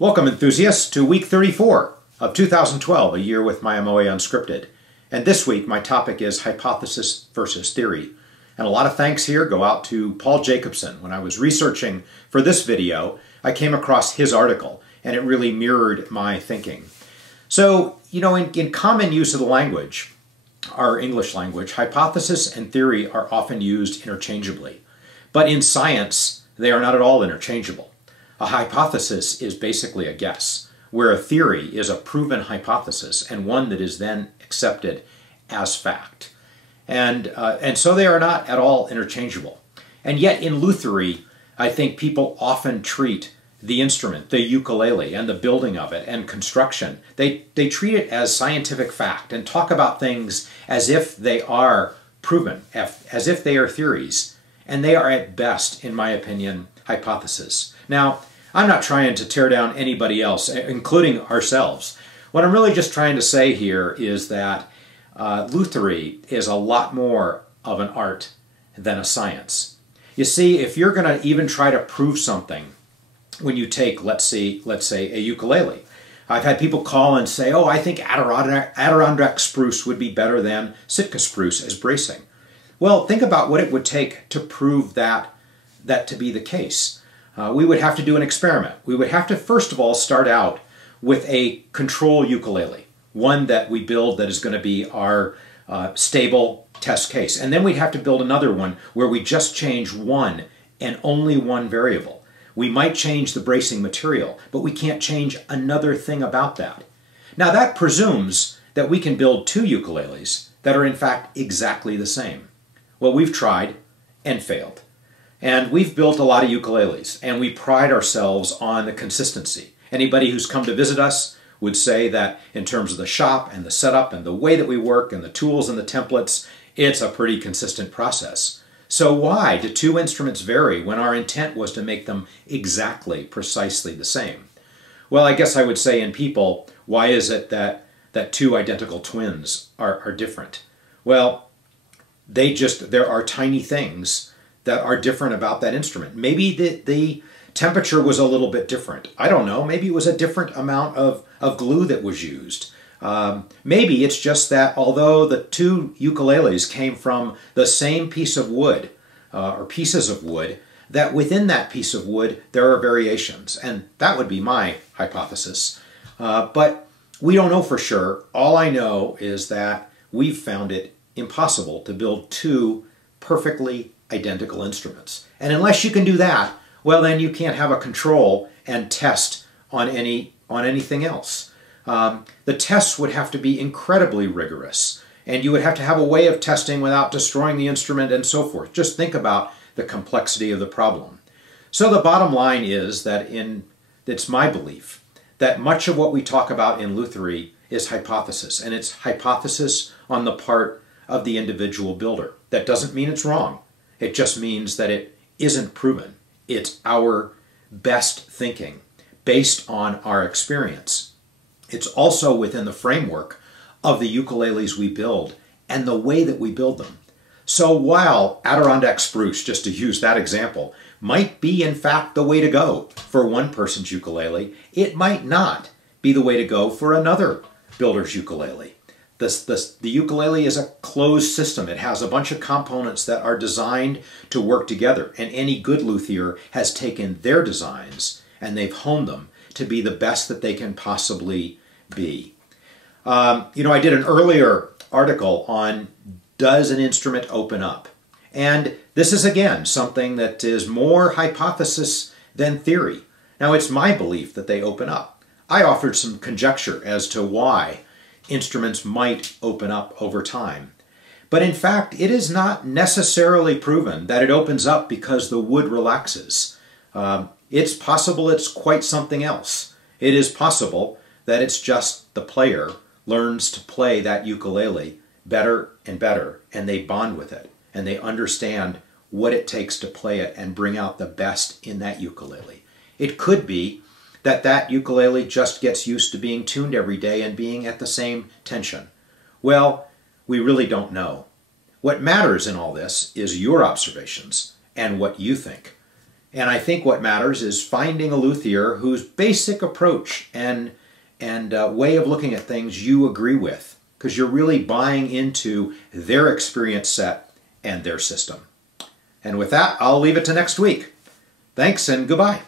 Welcome, enthusiasts, to week 34 of 2012, a year with Mya-Moe Unscripted. And this week, my topic is hypothesis versus theory. And a lot of thanks here go out to Paul Jacobson. When I was researching for this video, I came across his article, and it really mirrored my thinking. So, in common use of the language, our English language, hypothesis and theory are often used interchangeably. But in science, they are not at all interchangeable. A hypothesis is basically a guess, where a theory is a proven hypothesis and one that is then accepted as fact. And so they are not at all interchangeable. And yet in luthery, I think people often treat the instrument, the ukulele, and the building of it and construction, they treat it as scientific fact and talk about things as if they are proven, as if they are theories. And they are at best, in my opinion, hypotheses. Now, I'm not trying to tear down anybody else, including ourselves. What I'm really just trying to say here is that luthery is a lot more of an art than a science. You see, if you're going to even try to prove something when you take, let's say, a ukulele. I've had people call and say, oh, I think Adirondack spruce would be better than Sitka spruce as bracing. Well, think about what it would take to prove that to be the case. We would have to do an experiment. We would have to, first of all, start out with a control ukulele, one that we build that is going to be our stable test case. And then we'd have to build another one where we just change one and only one variable. We might change the bracing material, but we can't change another thing about that. Now that presumes that we can build two ukuleles that are in fact exactly the same. Well, we've tried and failed. And we've built a lot of ukuleles, and we pride ourselves on the consistency. Anybody who's come to visit us would say that in terms of the shop and the setup and the way that we work and the tools and the templates, it's a pretty consistent process. So why do two instruments vary when our intent was to make them exactly, precisely the same? Well, I guess I would say in people, why is it that two identical twins are different? Well, there are tiny things that are different about that instrument. Maybe the temperature was a little bit different. I don't know. Maybe it was a different amount of glue that was used. Maybe it's just that although the two ukuleles came from the same piece of wood, or pieces of wood, that within that piece of wood there are variations. And that would be my hypothesis. But we don't know for sure. All I know is that we've found it impossible to build two perfectly identical instruments. And unless you can do that, well, then you can't have a control and test on anything else. The tests would have to be incredibly rigorous, and you would have to have a way of testing without destroying the instrument and so forth. Just think about the complexity of the problem. So the bottom line is that it's my belief that much of what we talk about in luthery is hypothesis, and it's hypothesis on the part of the individual builder. That doesn't mean it's wrong. It just means that it isn't proven. It's our best thinking based on our experience. It's also within the framework of the ukuleles we build and the way that we build them. So while Adirondack spruce, just to use that example, might be in fact the way to go for one person's ukulele, it might not be the way to go for another builder's ukulele. The ukulele is a closed system. It has a bunch of components that are designed to work together, and any good luthier has taken their designs and they've honed them to be the best that they can possibly be. I did an earlier article on does an instrument open up? And this is again something that is more hypothesis than theory. Now it's my belief that they open up. I offered some conjecture as to why instruments might open up over time. But in fact, it is not necessarily proven that it opens up because the wood relaxes. It's possible it's quite something else. It is possible that it's just the player learns to play that ukulele better and better, and they bond with it, and they understand what it takes to play it and bring out the best in that ukulele. It could be that ukulele just gets used to being tuned every day and being at the same tension. Well, we really don't know. What matters in all this is your observations and what you think. And I think what matters is finding a luthier whose basic approach and way of looking at things you agree with, because you're really buying into their experience set and their system. And with that, I'll leave it to next week. Thanks and goodbye.